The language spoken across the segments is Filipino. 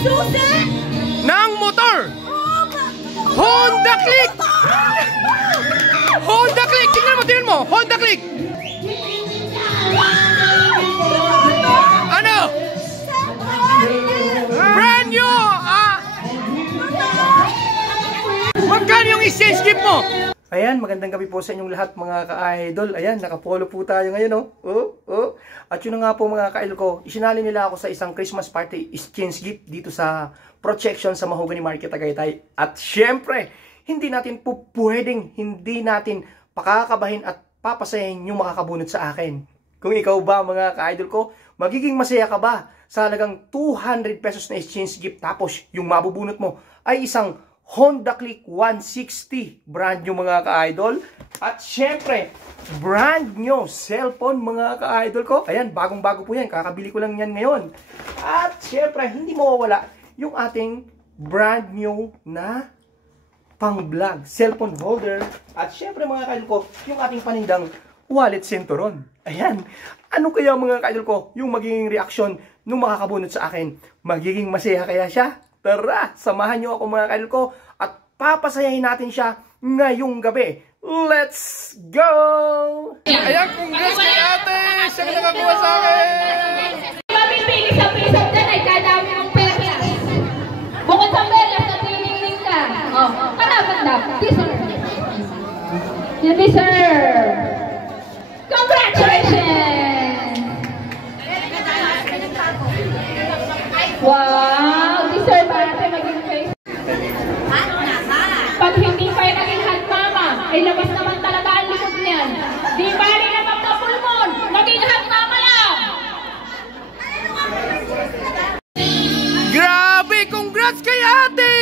Susi! Ng motor! Honda Click! Honda Click! Tingnan mo! Honda Click! Ano? Brand new! Magkano yung exchange gift mo? Ayan, magandang gabi po sa inyong lahat mga ka-idol. Ayan, nakapolo po tayo ngayon, oh. At yun nga po mga ka-idol ko, isinali nila ako sa isang Christmas party exchange gift dito sa Projection sa Mahogany Market, Tagaytay. At syempre, hindi natin pakakabahin at papasayahin yung makakabunot sa akin. Kung ikaw ba mga ka-idol ko, magiging masaya ka ba sa halagang 200 pesos na exchange gift tapos yung mabubunot mo ay isang Honda Click 160, brand new mga ka-idol. At syempre, brand new cellphone mga ka-idol ko. Ayan, bagong-bago po yan. Kakabili ko lang yan ngayon. At syempre, hindi mawawala yung ating brand new na pang-vlog, cellphone holder. At syempre mga ka-idol ko, yung ating panindang wallet centuron. Ayan, ano kaya mga ka-idol ko, yung magiging reaksyon nung makakabunot sa akin? Magiging masaya kaya siya? Tara, samahan nyo ako mga ka-idol ko at papasayahin natin siya ngayong gabi. Let's go! Ayan, congrats kay ate! Siya na nakakuha sa akin! Mapipili sa piso dyan ay kadami ng pera. Bukod sa pera, sa tinigning ka. Karapat dapat. Deserve. You deserve. Congratulations! Wow! Deserve ba natin maging face? Pag hindi pa yung naging hand mama, ay labas naman talaga ang likod niyan. Di ba rin na magkapulmon? Naging hand mama lang! Grabe! Congrats kay ate!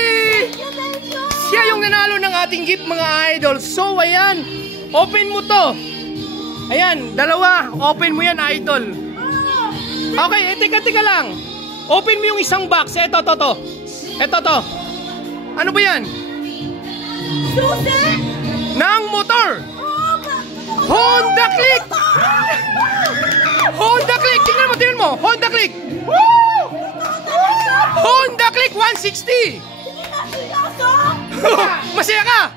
Siya yung nanalo ng ating gift mga idol. So ayan, open mo to. Ayan, dalawa. Open mo yan idol. Okay, teka lang. Open mo yung isang box. Ito to. Ano ba yan? Susi! Ng motor! Honda Click! Honda Click! Tingnan mo! Honda Click! Honda Click 160! Masaya ka!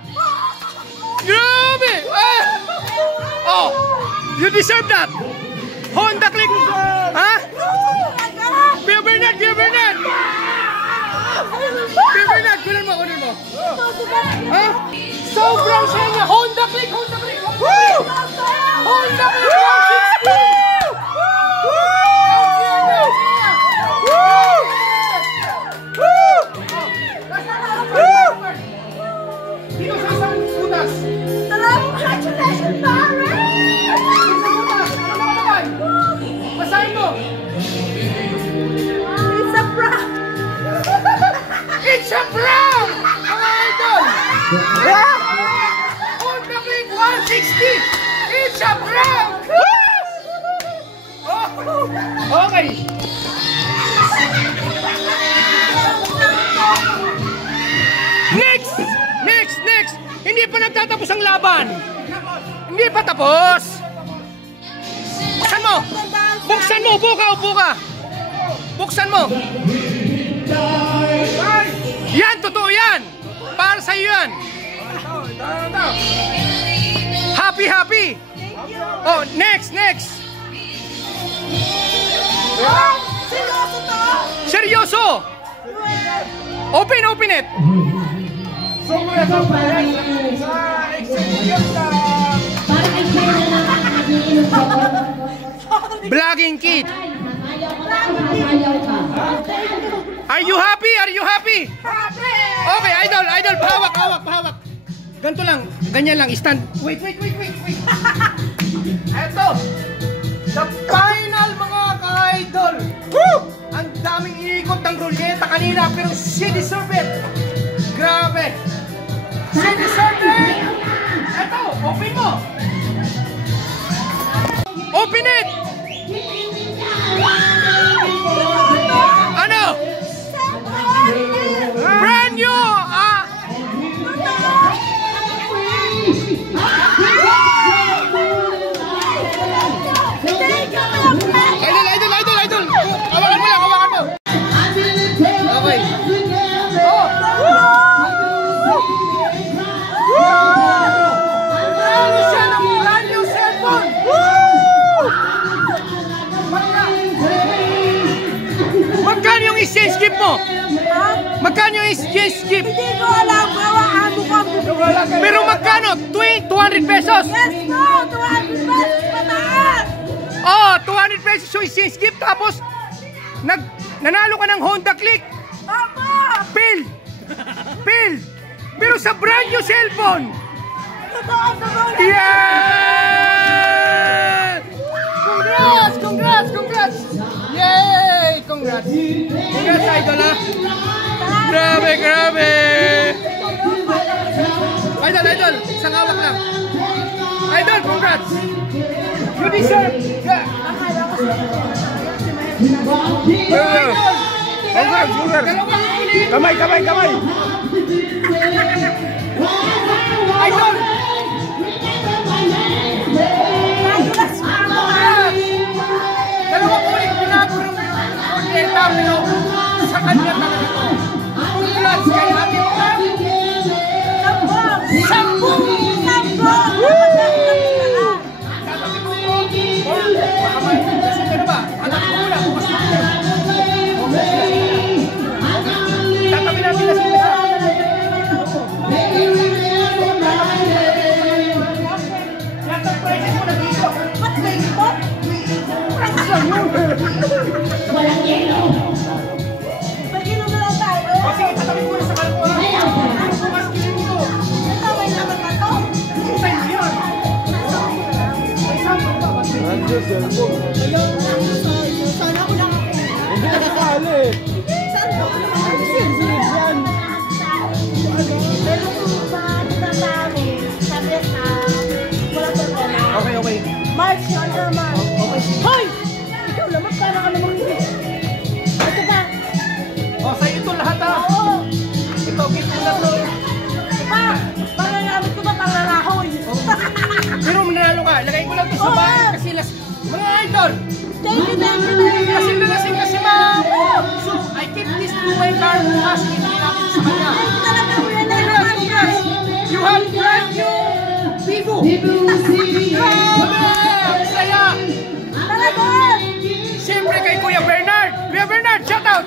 Grabe! Oh! You deserve that! Honda Click! Ha? Kuya Bernard! Kunin mo! Ha? Sobrang saya niya! Honda Click! Honda Click 160! Dito sa isang butas! Congratulations, Barry! Basahin mo! It's a prank! It's a prank! Mga idol! Honda Click 160! It's a prank! Okay! Next! Hindi pa nagtatapos ang laban! Hindi pa tapos! Buksan mo! Upo ka! Buksan mo! Yan! Totoo yan! Para sa'yo yan! Happy! Oh, next! Seryoso to? Seryoso! Open it! Vlogging kit! Are you happy? Okay, idol, pahawak. Ganito lang, ganyan lang, stand. Wait. Eto, the final mga ka-idol. Ang daming iikot ng ruleta kanina, pero she deserve it. Grabe. She deserve it. Eto, open mo. Open it. Ano? Brand new! Idol! Hawakan mo! Okay. exchange gift mo? Magkano yung exchange gift? Hindi ko alam, gawa amo ko. Pero magkano? 200 pesos? Yes po, 200 pesos pataas. Oh, 200 pesos yung exchange gift. Tapos, nanalo ka ng Honda Click. Opo. Bill! Pero sa brand new cellphone. Totoo. Yeah! Congrats! Yay! Congrats, idol, ha? Grabe! Idol, isang hawak lang. Idol, congrats! You deserve! Congrats! Kamay! Idol! Dalawang ulit binago ng order pero sa kanya talaga ito. Congrats kay Ate Pam! Sampung! Tatabi mo po. Baka kasi ka na ba? Anak mo lang. Tatabi natin na sila. Yatang present mo na dito. Ba't may ito? Walang yelo. Mag-inom na lang tayo. O sige, tatabi mo na sa kalpo. Bukas kilin mo. Nataway naman na to. Bukay mo yun. May sampung ba? Sana ko lang ako. Hindi na sakali. Saan ko? Yan. Pero kung makakita sa amin, sabi na walang problema. Okay. March yun, March. Hoy! Ikaw naman, para ka namang ito ba? O, sa'yo ito lahat, ha? Oo. Ito, gift mo na to. Pa, pangangamit ko ba pangangahoy? Pero mananalo ka. Lagay ko lang to sa Oo. bahay kasi mga idol. Thank you. Lasing kasi ma'am. So, I keep this to my car bukas. Hindi natin sa kanya. Talaga, wala na Congrats! You have brand new Vivo. Grabe! Saya! Talaga! Siyempre kay Kuya Bernard. Kuya Bernard, shout out!